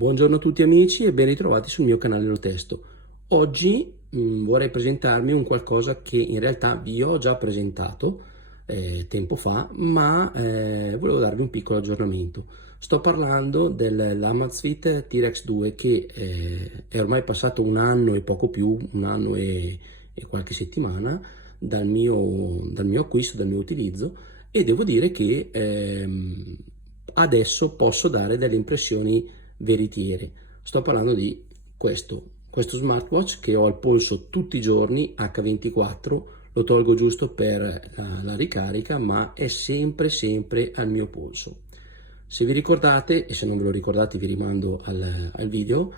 Buongiorno a tutti amici e ben ritrovati sul mio canale Lo Testo. Oggi vorrei presentarmi un qualcosa che in realtà vi ho già presentato tempo fa, ma volevo darvi un piccolo aggiornamento. Sto parlando dell'Amazfit T-Rex 2 che è ormai passato un anno e poco più, un anno e qualche settimana dal mio acquisto, dal mio utilizzo, e devo dire che adesso posso dare delle impressioni veritiere. Sto parlando di questo smartwatch che ho al polso tutti i giorni, H24, lo tolgo giusto per la ricarica, ma è sempre al mio polso. Se vi ricordate, e se non ve lo ricordate vi rimando al video,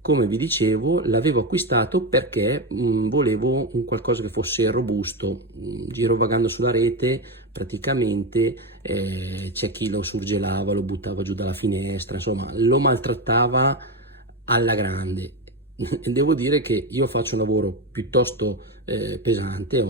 come vi dicevo, l'avevo acquistato perché volevo un qualcosa che fosse robusto. Girovagando sulla rete, praticamente c'è chi lo surgelava, lo buttava giù dalla finestra, insomma, lo maltrattava alla grande. Devo dire che io faccio un lavoro piuttosto pesante,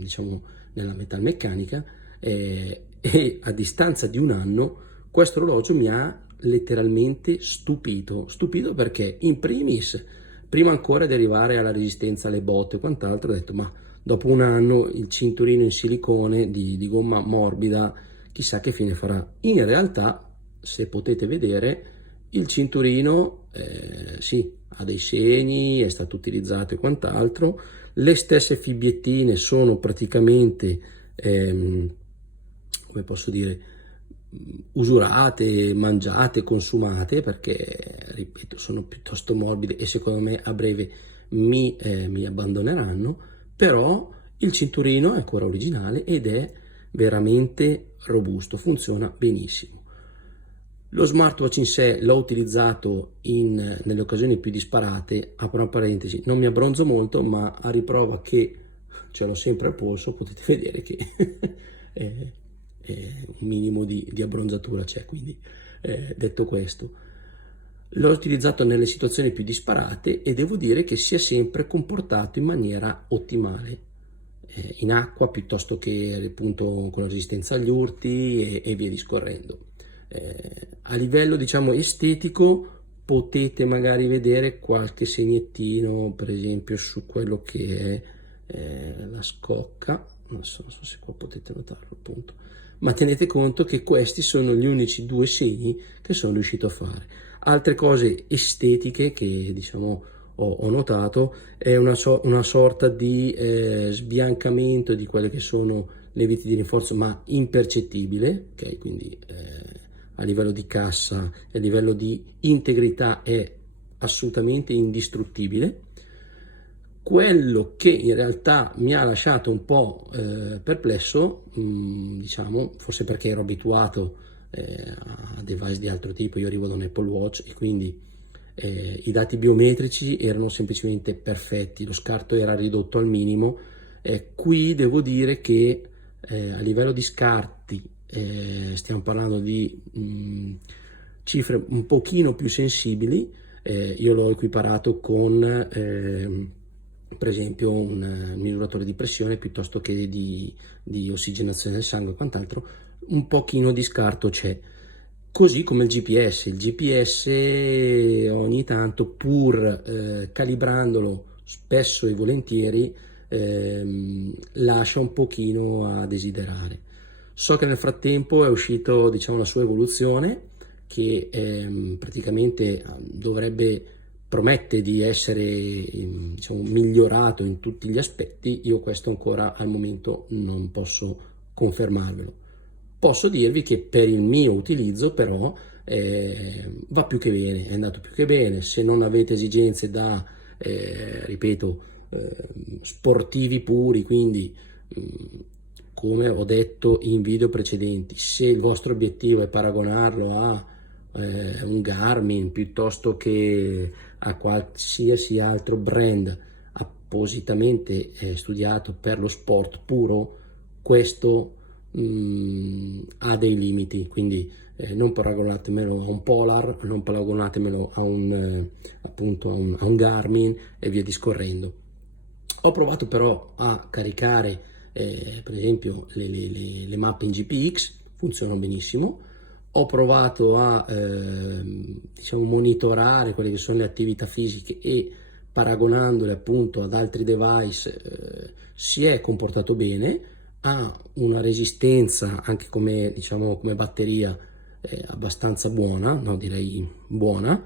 diciamo nella metalmeccanica, e a distanza di un anno questo orologio mi ha letteralmente stupito perché in primis, prima ancora di arrivare alla resistenza alle botte e quant'altro, ho detto ma dopo un anno il cinturino in silicone di gomma morbida chissà che fine farà. In realtà, se potete vedere, il cinturino sì, ha dei segni, è stato utilizzato e quant'altro, le stesse fibbiettine sono praticamente come posso dire, usurate, mangiate, consumate, perché ripeto sono piuttosto morbide e secondo me a breve mi abbandoneranno, però il cinturino è ancora originale ed è veramente robusto, funziona benissimo. Lo smartwatch in sé l'ho utilizzato nelle occasioni più disparate, apro una parentesi, non mi abbronzo molto, ma a riprova che ce l'ho sempre al polso potete vedere che un minimo di abbronzatura c'è, quindi detto questo, l'ho utilizzato nelle situazioni più disparate e devo dire che si è sempre comportato in maniera ottimale, in acqua piuttosto che appunto con la resistenza agli urti e via discorrendo. A livello diciamo estetico potete magari vedere qualche segnettino per esempio su quello che è la scocca, non so se qua potete notarlo appunto, ma tenete conto che questi sono gli unici due segni che sono riuscito a fare. Altre cose estetiche che diciamo ho notato è una sorta di sbiancamento di quelle che sono le viti di rinforzo, ma impercettibile, ok? Quindi a livello di cassa e a livello di integrità è assolutamente indistruttibile. Quello che in realtà mi ha lasciato un po' perplesso, diciamo, forse perché ero abituato a device di altro tipo, io arrivo da un Apple Watch e quindi i dati biometrici erano semplicemente perfetti, lo scarto era ridotto al minimo. Qui devo dire che a livello di scarti stiamo parlando di cifre un pochino più sensibili. Io l'ho equiparato con per esempio un misuratore di pressione piuttosto che di ossigenazione del sangue e quant'altro, un pochino di scarto c'è. Così come il GPS ogni tanto, pur calibrandolo spesso e volentieri, lascia un pochino a desiderare. So che nel frattempo è uscito, diciamo, la sua evoluzione, che praticamente promette di essere diciamo, migliorato in tutti gli aspetti. Io questo ancora al momento non posso confermarvelo. Posso dirvi che per il mio utilizzo però va più che bene, è andato più che bene. Se non avete esigenze da, ripeto, sportivi puri, quindi come ho detto in video precedenti, se il vostro obiettivo è paragonarlo a un Garmin piuttosto che a qualsiasi altro brand appositamente studiato per lo sport puro, questo ha dei limiti, quindi non paragonatemelo a un Polar, non paragonatemelo a appunto a un Garmin e via discorrendo. Ho provato però a caricare per esempio le mappe in GPX, funzionano benissimo. ho provato a diciamo monitorare quelle che sono le attività fisiche e paragonandole appunto ad altri device si è comportato bene, ha una resistenza anche come, diciamo, come batteria abbastanza buona, no, direi buona.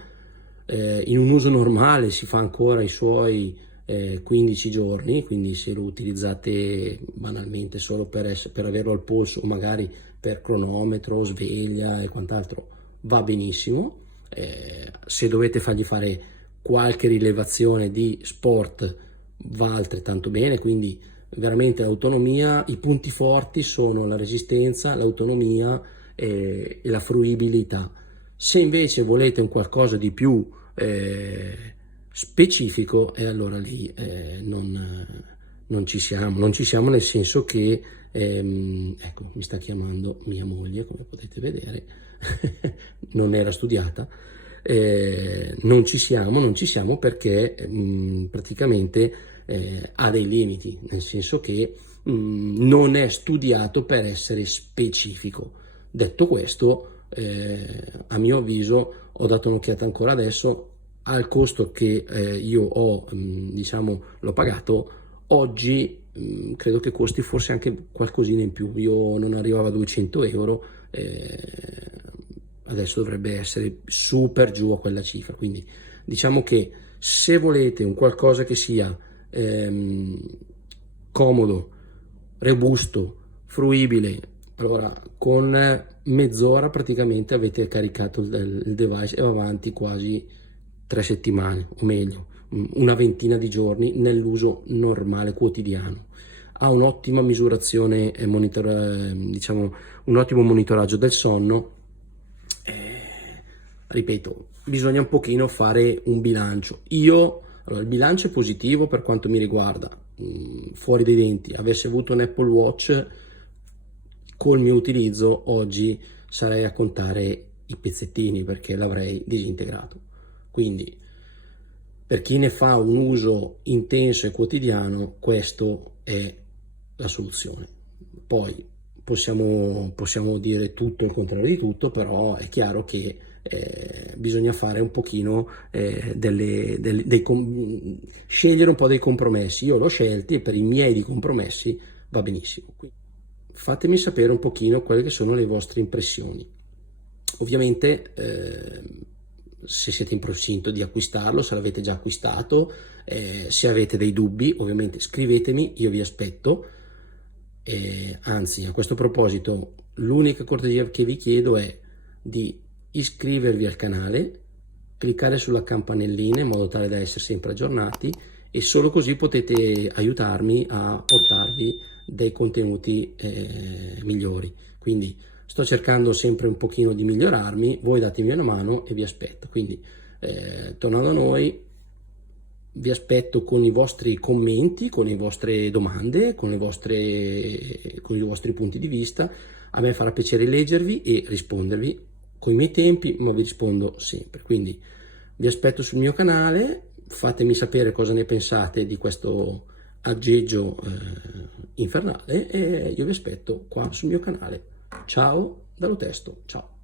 In un uso normale si fa ancora i suoi 15 giorni, quindi se lo utilizzate banalmente solo per averlo al polso o magari per cronometro, sveglia e quant'altro, va benissimo. Se dovete fargli fare qualche rilevazione di sport va altrettanto bene, quindi veramente l'autonomia, i punti forti sono la resistenza, l'autonomia e la fruibilità. Se invece volete un qualcosa di più specifico, e allora lì non ci siamo nel senso che ecco, mi sta chiamando mia moglie, come potete vedere, non era studiata. Non ci siamo perché praticamente ha dei limiti, nel senso che non è studiato per essere specifico. Detto questo, a mio avviso, ho dato un'occhiata ancora adesso al costo che io ho, diciamo, l'ho pagato. Oggi credo che costi forse anche qualcosina in più. Io non arrivavo a 200 euro, adesso dovrebbe essere super giù a quella cifra. Quindi diciamo che se volete un qualcosa che sia comodo, robusto, fruibile, allora con mezz'ora praticamente avete caricato il device e va avanti quasi 3 settimane, o meglio, una ventina di giorni nell'uso normale quotidiano. Ha un'ottima misurazione e diciamo un ottimo monitoraggio del sonno. Ripeto, bisogna un pochino fare un bilancio. Allora, il bilancio è positivo per quanto mi riguarda. Fuori dai denti, avessi avuto un Apple Watch col mio utilizzo oggi sarei a contare i pezzettini perché l'avrei disintegrato. Quindi per chi ne fa un uso intenso e quotidiano, questo è la soluzione. Poi possiamo dire tutto il contrario di tutto, però è chiaro che bisogna fare un pochino scegliere un po' dei compromessi. Io l'ho scelti e per i miei di compromessi va benissimo. Quindi fatemi sapere un pochino quelle che sono le vostre impressioni. Ovviamente se siete in procinto di acquistarlo, se l'avete già acquistato, se avete dei dubbi, ovviamente scrivetemi, io vi aspetto. Anzi, a questo proposito, l'unica cortesia che vi chiedo è di iscrivervi al canale, cliccare sulla campanellina in modo tale da essere sempre aggiornati e solo così potete aiutarmi a portarvi dei contenuti migliori. Quindi sto cercando sempre un pochino di migliorarmi, voi datemi una mano e vi aspetto. Quindi tornando a noi, vi aspetto con i vostri commenti, con le vostre domande, con i vostri punti di vista. A me farà piacere leggervi e rispondervi con i miei tempi, ma vi rispondo sempre. Quindi vi aspetto sul mio canale, fatemi sapere cosa ne pensate di questo aggeggio infernale e io vi aspetto qua sul mio canale. Ciao dallo testo, ciao.